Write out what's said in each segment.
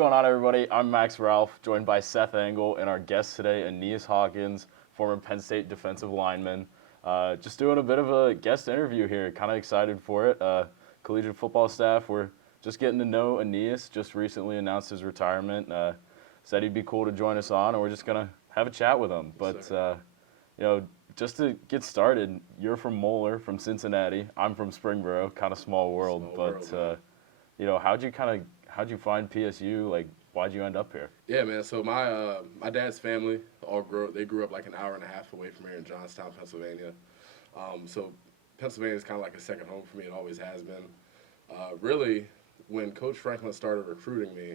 going on, everybody? I'm Max Ralph, joined by Seth Engle, and our guest today, Aeneas Hawkins, former Penn State defensive lineman. Just doing a bit of a guest interview here. Kind of excited for it. Collegian football staff, we're just getting to know Aeneas. Just recently announced his retirement. Said he'd be cool to join us on, and we're just gonna have a chat with him. But just to get started, you're from Moeller, from Cincinnati. I'm from Springboro, kind of small world. How'd you find PSU? Like, why'd you end up here? Yeah, man. So my dad's family they grew up like an hour and a half away from here in Johnstown, Pennsylvania. So Pennsylvania is kind of like a second home for me. It always has been. Really, when Coach Franklin started recruiting me,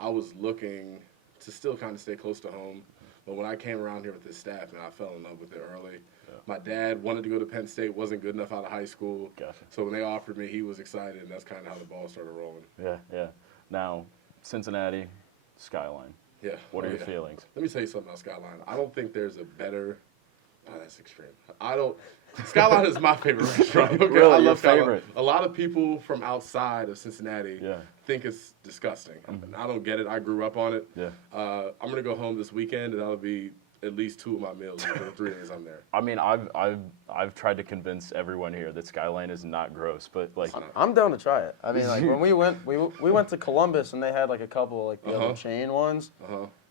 I was looking to still kind of stay close to home. But when I came around here with his staff, man, I fell in love with it early. Yeah. My dad wanted to go to Penn State, wasn't good enough out of high school. Gotcha. So when they offered me, he was excited, and that's kind of how the ball started rolling. Yeah. Now, Cincinnati, Skyline. Yeah. What are your feelings? Let me tell you something about Skyline. I don't think there's a better that's extreme. Skyline is my favorite restaurant. Okay? Really, I love your Skyline. favorite? A lot of people from outside of Cincinnati think it's disgusting. Mm-hmm. I don't get it. I grew up on it. Yeah. I'm going to go home this weekend, and that'll be at least 2 of my meals for the 3 days I'm there. I mean, I've tried to convince everyone here that Skyline is not gross, but like I'm down to try it. I mean, like when we went to Columbus and they had like a couple like the other chain ones.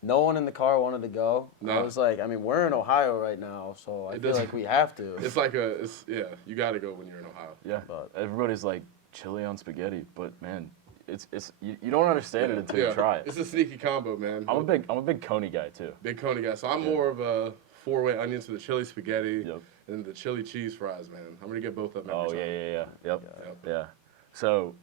No one in the car wanted to go. No. I was like, I mean, we're in Ohio right now, so I feel like we have to. It's like you got to go when you're in Ohio. Yeah, but everybody's like chili on spaghetti, but man, it's you don't understand it until you try it. It's a sneaky combo, man. I'm a big Coney guy too. Big Coney guy. So I'm more of a 4-way onions with the chili spaghetti and the chili cheese fries, man. I'm gonna get both of them. Yeah. So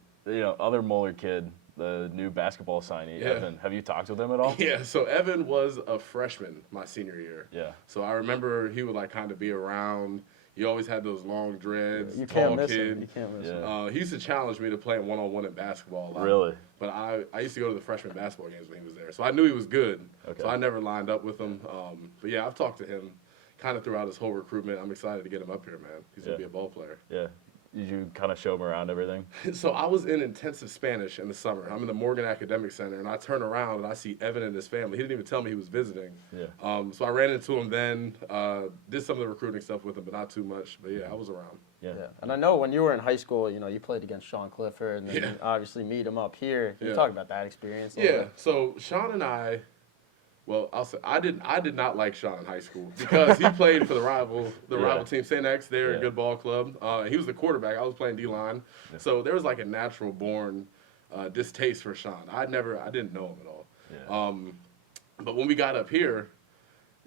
other Moeller kid, the new basketball signee, Evan. Have you talked with him at all? Yeah. So Evan was a freshman my senior year. Yeah. So I remember he would like kind of be around. He always had those long dreads. You tall can't miss kid. him. You can't miss him. He used to challenge me to play one-on-one in basketball a lot. Really? But I used to go to the freshman basketball games when he was there. So I knew he was good. Okay. So I never lined up with him. But yeah, I've talked to him kind of throughout his whole recruitment. I'm excited to get him up here, man. He's going to be a ball player. Yeah. Did you kind of show him around everything? So I was in intensive Spanish in the summer. I'm in the Morgan Academic Center, and I turn around and I see Evan and his family. He didn't even tell me he was visiting. Yeah. So I ran into him then, did some of the recruiting stuff with him, but not too much. But yeah, I was around. Yeah. And I know when you were in high school, you played against Sean Clifford, and then you obviously meet him up here. Can you talk about that experience? Yeah. So Sean and I. Well, I'll say I did not like Sean in high school because he played for the rival team, St. X. They're a good ball club. He was the quarterback. I was playing D-line. Yeah. So there was like a natural born distaste for Sean. I didn't know him at all. Yeah. But when we got up here,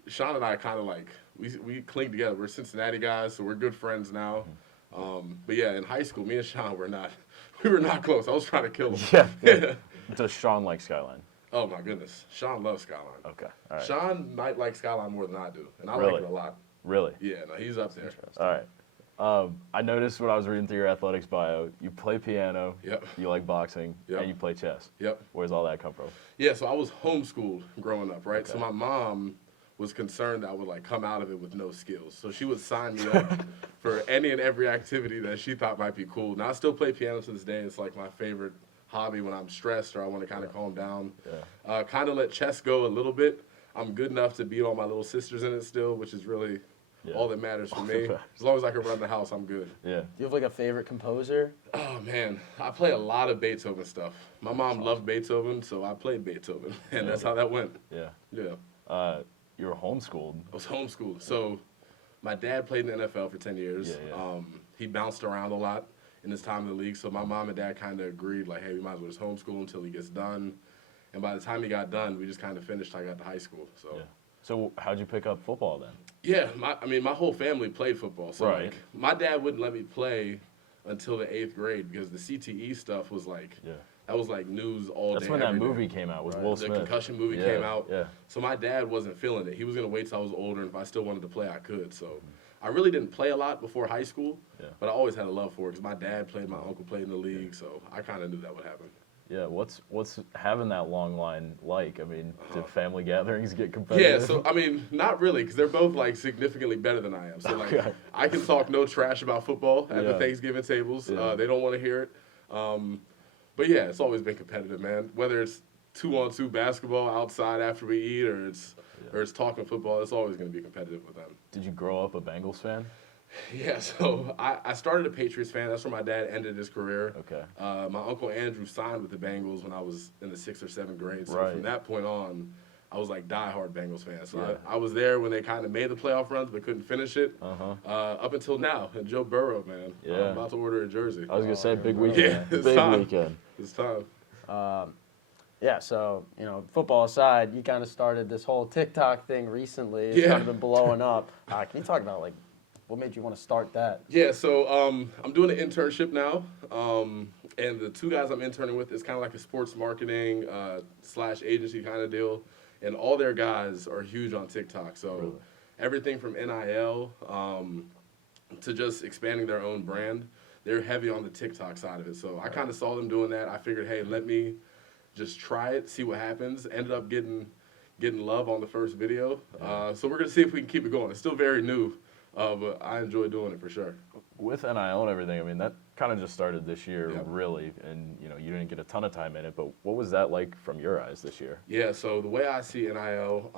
Sean and I kind of like we clinged together. We're Cincinnati guys, so we're good friends now. But yeah, in high school, me and Sean were not close. I was trying to kill him. Yeah. Does Sean like Skyline? Oh, my goodness. Sean loves Skyline. Okay. All right. Sean might like Skyline more than I do, and I Really? like it a lot. Really? Yeah, no, he's up there. All right. I noticed when I was reading through your athletics bio, you play piano, you like boxing, and you play chess. Yep. Where's all that come from? Yeah, so I was homeschooled growing up, right? Okay. So my mom was concerned I would, come out of it with no skills. So she would sign me up for any and every activity that she thought might be cool. Now, I still play piano to this day. It's, my favorite hobby when I'm stressed or I want to kind of calm down. Yeah. Kind of let chess go a little bit. I'm good enough to beat all my little sisters in it still, which is really all that matters for me. As long as I can run the house, I'm good. Yeah. Do you have a favorite composer? Oh man, I play a lot of Beethoven stuff. My mom loved Beethoven, so I played Beethoven, and that's how that went. Yeah. Yeah. You were homeschooled. I was homeschooled. So my dad played in the NFL for 10 years. Yeah. He bounced around a lot in his time in the league. So my mom and dad kind of agreed, hey, we might as well just homeschool until he gets done. And by the time he got done, we just kind of finished till I got to high school. So. Yeah. So how'd you pick up football then? Yeah, my whole family played football. So right. My dad wouldn't let me play until the 8th grade because the CTE stuff was that was news all day. That's when that movie came out with Will Smith. The concussion movie came out. Yeah. So my dad wasn't feeling it. He was gonna wait till I was older, and if I still wanted to play, I could. So I really didn't play a lot before high school, but I always had a love for it because my dad played, my uncle played in the league, so I kind of knew that would happen. Yeah, what's having that long line like? I mean, do family gatherings get competitive? Yeah, so not really, because they're both significantly better than I am. So I can talk no trash about football at the Thanksgiving tables. They don't want to hear it. But yeah, it's always been competitive, man. Whether it's 2-on-2 basketball outside after we eat, or it's talking football. It's always going to be competitive with them. Did you grow up a Bengals fan? Yeah, so I started a Patriots fan. That's where my dad ended his career. Okay. My uncle Andrew signed with the Bengals when I was in the 6th or 7th grade. So from that point on, I was like diehard Bengals fan. So I was there when they kind of made the playoff runs but couldn't finish it. Up until now, and Joe Burrow, man. I'm about to order a jersey. I was gonna say big weekend. Yeah, it's big time. weekend. It's time. Yeah, so, football aside, you kind of started this whole TikTok thing recently. It's kind of been blowing up. Can you talk about, what made you want to start that? Yeah, so I'm doing an internship now, and the 2 guys I'm interning with is kind of like a sports marketing / agency kind of deal, and all their guys are huge on TikTok. So everything from NIL to just expanding their own brand, they're heavy on the TikTok side of it. So I kind of saw them doing that. I figured, hey, let me just try it, see what happens. Ended up getting love on the first video. So we're going to see if we can keep it going. It's still very new. But I enjoy doing it for sure. With NIL and everything, I mean, that kind of just started this year, really, and you didn't get a ton of time in it. But what was that like from your eyes this year? Yeah, so the way I see NIL,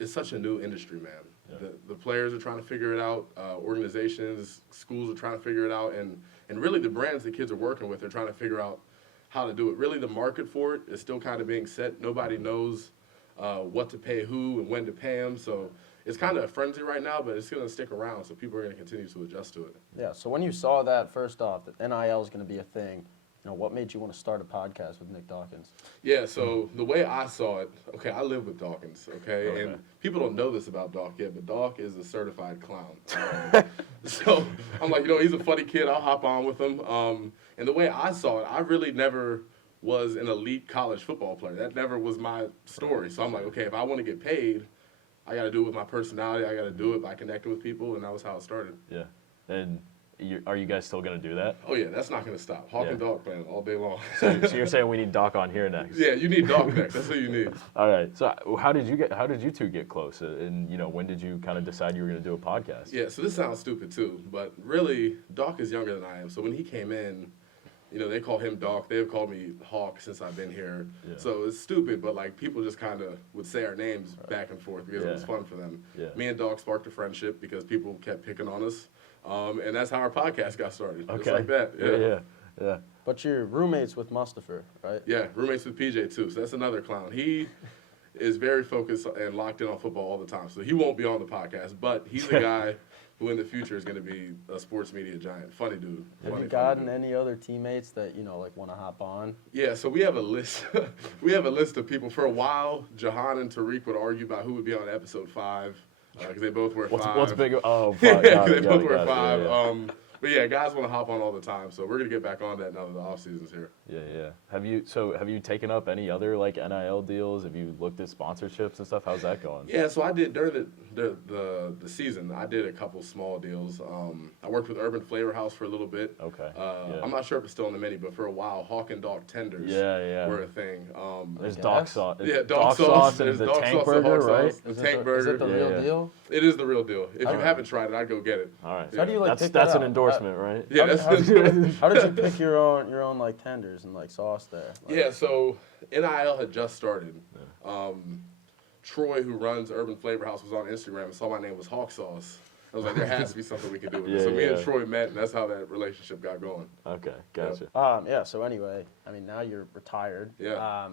it's such a new industry, man. Yeah. The players are trying to figure it out. Organizations, schools are trying to figure it out, and really the brands the kids are working with are trying to figure out how to do it. Really, the market for it is still kind of being set. Nobody knows what to pay who and when to pay them. So it's kind of a frenzy right now, but it's going to stick around, so people are going to continue to adjust to it. Yeah, so when you saw that, first off, that NIL is going to be a thing, what made you want to start a podcast with Nick Dawkins? Yeah, so the way I saw it, I live with Dawkins, and people don't know this about Dawk yet, but Dawk is a certified clown. So I'm like, he's a funny kid. I'll hop on with him. And the way I saw it, I really never was an elite college football player. That never was my story. So I'm like, okay, if I want to get paid, I got to do it with my personality. I got to do it by connecting with people, and that was how it started. Yeah. And are you guys still going to do that? Oh, yeah, that's not going to stop. Hawk and Dawk, man, all day long. So you're saying we need Dawk on here next? Yeah, you need Dawk next. That's who you need. All right. So how did you two get close? And, when did you kind of decide you were going to do a podcast? Yeah, so this sounds stupid, too. But really, Dawk is younger than I am. So when he came in, they call him Dawk. They've called me Hawk since I've been here. Yeah. So it's stupid, but people just kind of would say our names back and forth because it was fun for them. Yeah. Me and Dawk sparked a friendship because people kept picking on us. And that's how our podcast got started. Just like that. Yeah. But you're roommates with Mustafa, right? Yeah, roommates with PJ too. So that's another clown. He is very focused and locked in on football all the time. So he won't be on the podcast, but he's a guy who in the future is going to be a sports media giant. Funny dude. Have you gotten any other teammates that, want to hop on? Yeah, so we have a list. We have a list of people. For a while, Jahan and Tariq would argue about who would be on episode 5 because they both wear 5. What's big? Oh, 5. They both wear 5. Yeah. But yeah, guys want to hop on all the time, so we're gonna get back on that now that the off season's here. Yeah. Have you taken up any other NIL deals? Have you looked at sponsorships and stuff? How's that going? Yeah, so I did during the season. I did a couple small deals. I worked with Urban Flavor House for a little bit. Okay. I'm not sure if it's still in the menu, but for a while, Hawk and Dawk tenders were a thing. There's Dawk sauce. Yeah, Dawk sauce. And the Dawk tank sauce burger, right? The tank burger. Is it the real deal? It is the real deal. If you haven't tried it, I'd go get it. All right. So how do you pick that that's out? an endorsement, right? Yeah. How did you pick your own tenders and sauce there? Yeah, so NIL had just started. Troy, who runs Urban Flavor House, was on Instagram and saw my name was Hawk Sauce. I was like, there has to be something we can do with this. So me and Troy met, and that's how that relationship got going. Okay, gotcha. So anyway, now you're retired. Yeah.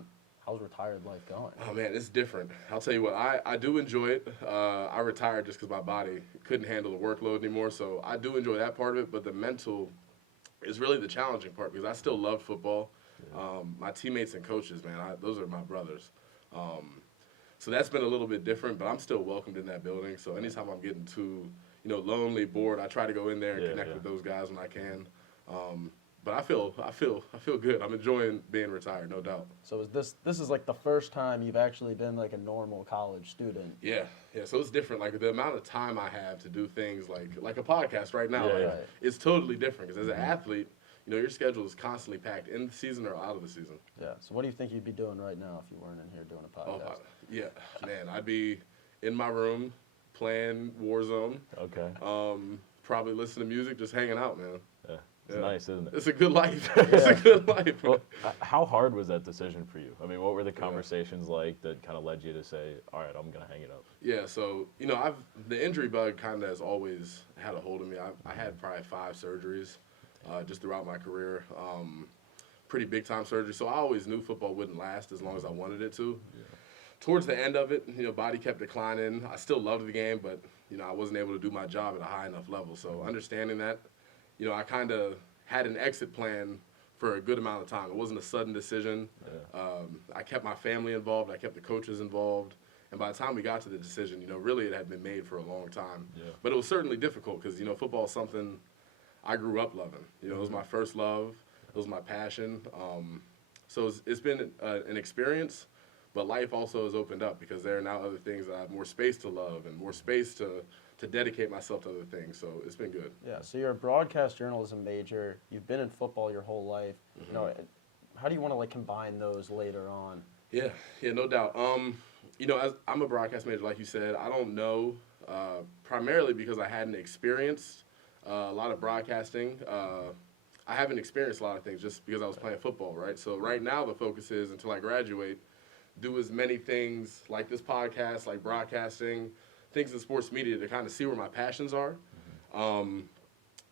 How's retired life going? Oh, man, it's different. I'll tell you what, I do enjoy it. I retired just because my body couldn't handle the workload anymore, so I do enjoy that part of it, but the mental is really the challenging part because I still love football. My teammates and coaches, man, those are my brothers. So that's been a little bit different, but I'm still welcomed in that building, so anytime I'm getting too lonely, bored, I try to go in there and connect with those guys when I can. But I feel good. I'm enjoying being retired, no doubt. So this is the first time you've actually been a normal college student? Yeah. So it's different. The amount of time I have to do things like a podcast right now, it's totally different. Because as an athlete, your schedule is constantly packed in the season or out of the season. Yeah. So what do you think you'd be doing right now if you weren't in here doing a podcast? Man, I'd be in my room playing Warzone. Okay. Probably listening to music, just hanging out, man. It's nice, isn't it? It's a good life. It's a good life. Well, how hard was that decision for you? I mean, what were the conversations like that kind of led you to say, all right, I'm going to hang it up? Yeah, so, the injury bug kind of has always had a hold of me. I had probably 5 surgeries just throughout my career. Pretty big-time surgery. So I always knew football wouldn't last as long as I wanted it to. Yeah. Towards the end of it, body kept declining. I still loved the game, but, I wasn't able to do my job at a high enough level. So understanding that, I kind of had an exit plan for a good amount of time. It wasn't a sudden decision. Yeah. I kept my family involved. I kept the coaches involved. And by the time we got to the decision, really it had been made for a long time. Yeah. But it was certainly difficult because, football is something I grew up loving. It was my first love. It was my passion. So it's been an experience, but life also has opened up because there are now other things that I have more space to love and more space to dedicate myself to other things. So it's been good. Yeah, so you're a broadcast journalism major. You've been in football your whole life. Mm-hmm. How do you want to combine those later on? Yeah, no doubt. As I'm a broadcast major, like you said, I don't know, primarily because I hadn't experienced a lot of broadcasting. I haven't experienced a lot of things just because I was playing football, right? So right now the focus is, until I graduate, do as many things like this podcast, like broadcasting, things in sports media to kind of see where my passions are. Mm-hmm.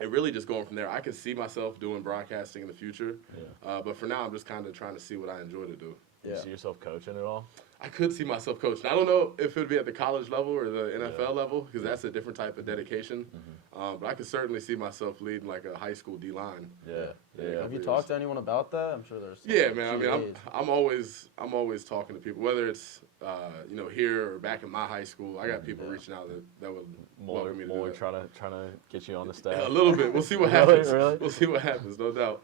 And really just going from there. I could see myself doing broadcasting in the future, but for now I'm just kind of trying to see what I enjoy to do. Do you see yourself coaching at all? I could see myself coaching. I don't know if it would be at the college level or the NFL level because that's a different type of dedication. Mm-hmm. But I could certainly see myself leading like a high school D-line. Yeah. Have you talked to anyone about that? I'm sure there's. Yeah, man. I mean, I'm always talking to people, whether it's here or back in my high school. I got people reaching out that would welcome me to do that. Trying to get you on the staff. A little bit. We'll see what happens. Really? We'll see what happens. No doubt.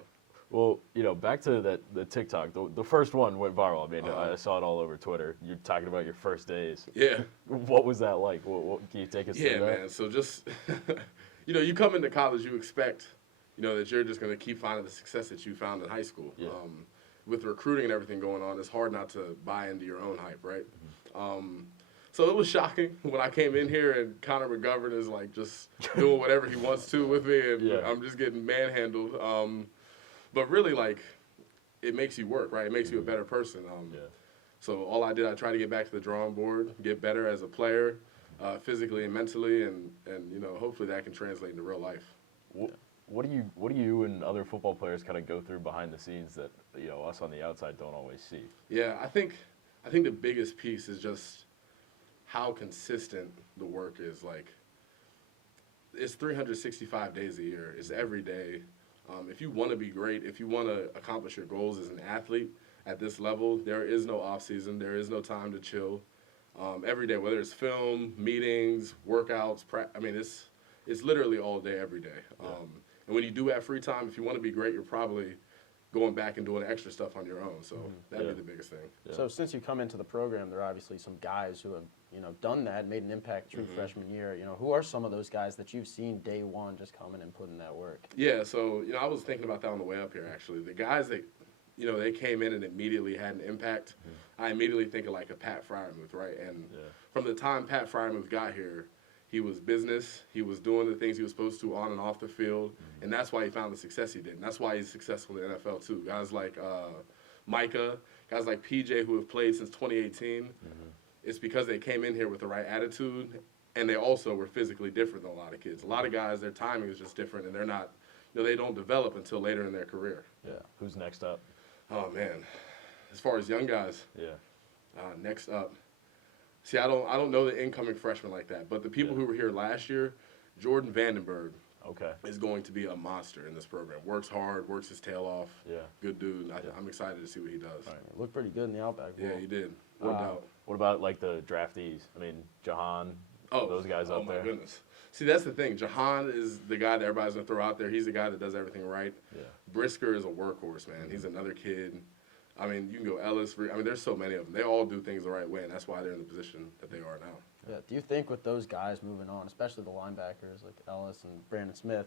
Well, back to the TikTok. The first one went viral. I mean, I saw it all over Twitter. You're talking about your first days. Yeah. What was that like? What can you take us through that? Yeah, man. So just, you come into college, you expect, that you're just going to keep finding the success that you found in high school. Yeah. With recruiting and everything going on, it's hard not to buy into your own hype, right? Mm-hmm. So it was shocking when I came in here and Connor McGovern is just doing whatever he wants to with me, and I'm just getting manhandled. But really, it makes you work, right? It makes you a better person. So all I did, I tried to get back to the drawing board, get better as a player, physically and mentally, and hopefully that can translate into real life. What do you and other football players kind of go through behind the scenes that us on the outside don't always see? Yeah, I think the biggest piece is just how consistent the work is. It's 365 days a year. It's every day. If you want to be great, if you want to accomplish your goals as an athlete at this level, there is no off season. There is no time to chill. Every day, whether it's film, meetings, workouts, it's literally all day, every day. And when you do have free time, if you want to be great, you're probably going back and doing extra stuff on your own. So that'd be the biggest thing. Yeah. So since you come into the program, there are obviously some guys who have done that, made an impact through freshman year. Who are some of those guys that you've seen day one just coming and putting that work? Yeah, so I was thinking about that on the way up here actually. The guys that they came in and immediately had an impact. I immediately think of a Pat Fryermuth, right? And from the time Pat Fryermuth got here, he was business. He was doing the things he was supposed to on and off the field, and that's why he found the success he did. And that's why he's successful in the NFL too. Guys like Micah, guys like PJ who have played since 2018. It's because they came in here with the right attitude, and they also were physically different than a lot of kids. A lot of guys, their timing is just different, and they're not, they don't develop until later in their career. Yeah. Who's next up? Oh man, as far as young guys. Yeah. Next up. See, I don't know the incoming freshmen like that, but the people who were here last year, Jordan Vandenberg. Is going to be a monster in this program. Works hard, works his tail off. Yeah. Good dude. I'm excited to see what he does. Right. Looked pretty good in the Outback Bowl. Yeah, he did. No doubt. What about the draftees? I mean, Jahan, those guys up there. Oh my goodness. See, that's the thing. Jahan is the guy that everybody's gonna throw out there. He's the guy that does everything right. Yeah. Brisker is a workhorse, man. He's another kid. I mean, you can go Ellis. There's so many of them. They all do things the right way, and that's why they're in the position that they are now. Yeah. Do you think with those guys moving on, especially the linebackers like Ellis and Brandon Smith,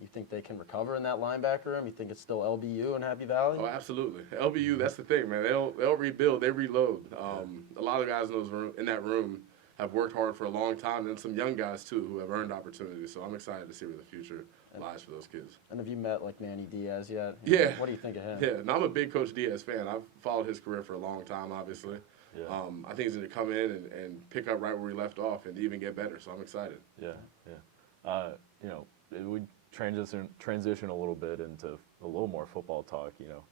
you think they can recover in that linebacker room? You think it's still LBU and Happy Valley? Oh, absolutely. LBU, that's the thing, man. They'll rebuild. They reload. A lot of guys in that room have worked hard for a long time, and some young guys, too, who have earned opportunities. So I'm excited to see where the future lives for those kids. And have you met like Manny Diaz yet? Yeah. What do you think of him? Yeah, and I'm a big Coach Diaz fan. I've followed his career for a long time, obviously. Yeah. I think he's going to come in and pick up right where he left off and even get better, so I'm excited. Yeah, yeah. You know, we transition a little bit into a little more football talk, you know.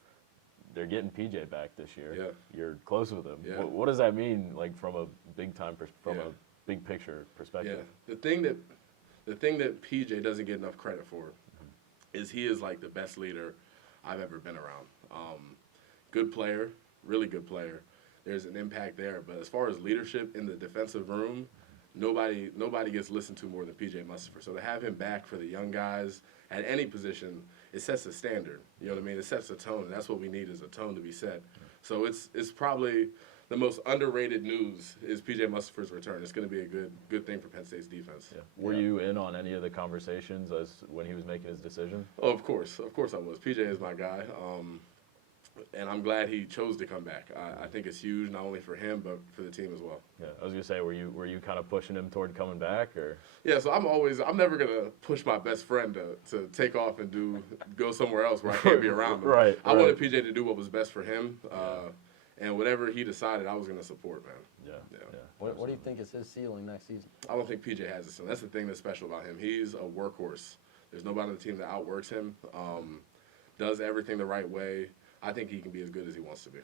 They're getting PJ back this year. Yeah. You're close with him. Yeah. What does that mean, like, from a a big picture perspective? Yeah. The thing that PJ doesn't get enough credit for is he is like the best leader I've ever been around. Good player, really good player. There's an impact there, but as far as leadership in the defensive room, nobody gets listened to more than PJ Mustipher. So to have him back for the young guys at any position, it sets a standard. You know what I mean? It sets a tone, and that's what we need is a tone to be set. So it's probably the most underrated news is PJ Mustipher's return. It's going to be a good thing for Penn State's defense. Yeah. Were you in on any of the conversations as when he was making his decision? Oh, of course I was. PJ is my guy, and I'm glad he chose to come back. I think it's huge not only for him but for the team as well. Yeah, I was gonna say, were you kind of pushing him toward coming back, or? Yeah, so I'm never gonna push my best friend to take off and go somewhere else where I can't be around him. Right. I wanted PJ to do what was best for him. And whatever he decided, I was going to support, man. Yeah. What do you think is his ceiling next season? I don't think PJ has a ceiling. That's the thing that's special about him. He's a workhorse. There's nobody on the team that outworks him, does everything the right way. I think he can be as good as he wants to be.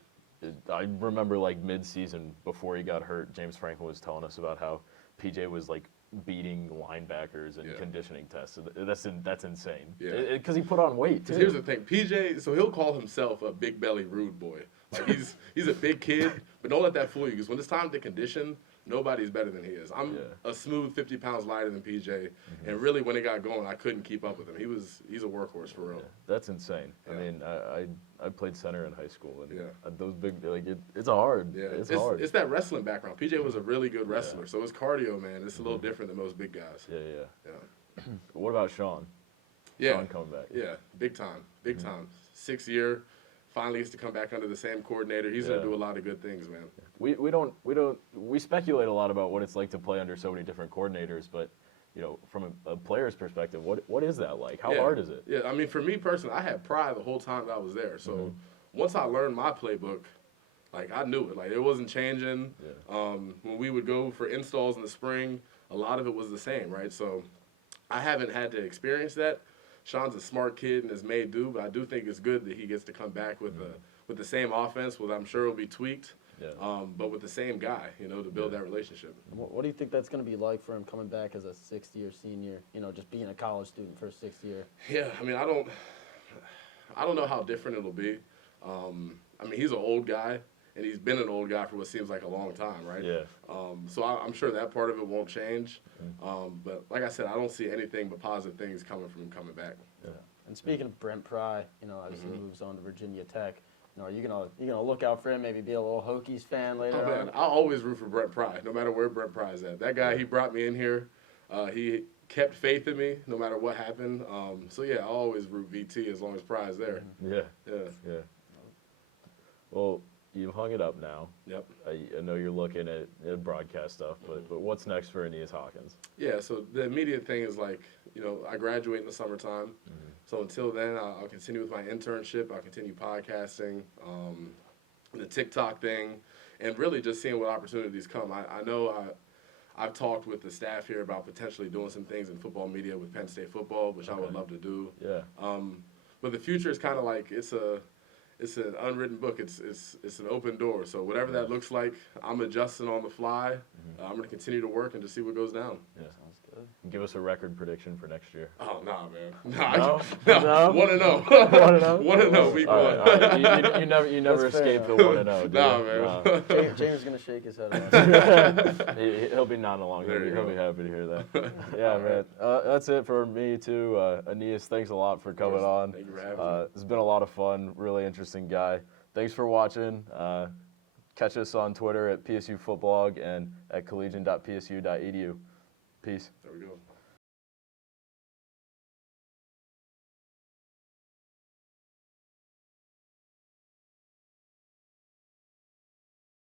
I remember, like, mid-season before he got hurt, James Franklin was telling us about how PJ was, like, beating linebackers in conditioning tests. That's insane. Yeah. Because he put on weight, too. Here's the thing. PJ, so he'll call himself a big belly rude boy. Like he's a big kid, but don't let that fool you, because when it's time to condition, nobody's better than he is. I'm a smooth 50 pounds lighter than PJ, and really when it got going, I couldn't keep up with him. He's a workhorse for real. Yeah, that's insane. Yeah. I mean, I played center in high school, and Yeah. those big, like, it's hard. Yeah, it's hard. It's that wrestling background. PJ was a really good wrestler, so his cardio, man, it's a little different than most big guys. Yeah. What about Sean? Yeah. Sean coming back. Yeah, big time. 6th year. Finally gets to come back under the same coordinator. He's gonna do a lot of good things, man. We speculate a lot about what it's like to play under so many different coordinators, but you know, from a player's perspective, what is that like? How hard is it? Yeah, I mean, for me personally, I had pride the whole time that I was there. So once I learned my playbook, like, I knew it. Like, it wasn't changing. Yeah. When we would go for installs in the spring, a lot of it was the same, right? So I haven't had to experience that. Sean's a smart kid and has made do, but I do think it's good that he gets to come back with the same offense, which I'm sure will be tweaked, but with the same guy, you know, to build that relationship. What do you think that's going to be like for him coming back as a 6th-year senior, you know, just being a college student for a 6th year? Yeah, I mean, I don't know how different it'll be. I mean, he's an old guy, and he's been an old guy for what seems like a long time, right? Yeah. So I'm sure that part of it won't change. But like I said, I don't see anything but positive things coming from him coming back. Yeah. And speaking of Brent Pry, you know, as he moves on to Virginia Tech, you know, are you gonna look out for him? Maybe be a little Hokies fan later on. Man, I'll always root for Brent Pry, no matter where Brent Pry is at. That guy, he brought me in here. He kept faith in me, no matter what happened. So yeah, I'll always root VT as long as Pry is there. Yeah. Well, you've hung it up now. Yep. I know you're looking at broadcast stuff, but what's next for Aeneas Hawkins? Yeah, so the immediate thing is, like, you know, I graduate in the summertime. So until then, I'll continue with my internship. I'll continue podcasting, the TikTok thing, and really just seeing what opportunities come. I know I've talked with the staff here about potentially doing some things in football media with Penn State football, which I would love to do. Yeah. But the future is kind of like it's an unwritten book. It's an open door. So whatever that looks like, I'm adjusting on the fly. I'm going to continue to work and just see what goes down. Yeah. Sounds good. Give us a record prediction for next year. Oh, nah, man. No? No. 1-0. 1-0, week one. All right. You never That's escape fair. the 1-0. Nah, man. James is gonna shake his head. He'll be nodding along. There you He'll go. be happy to hear that. Yeah, man. That's it for me, too. Aeneas, thanks a lot for coming on. Thank you for having me. It's been a lot of fun. Really interesting guy. Thanks for watching. Catch us on Twitter at PSU Footblog and at collegian.psu.edu. Peace. There we go.